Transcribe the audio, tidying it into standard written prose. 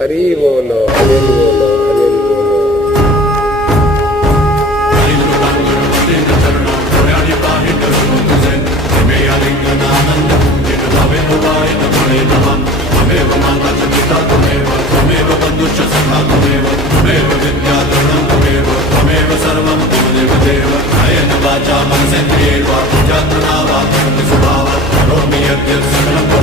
हरि बोलो हरि बोलो हरि बोलो। वाचा मनसेन्द्रियैर्वा जातृणावा करोमि यद्यत् सकलं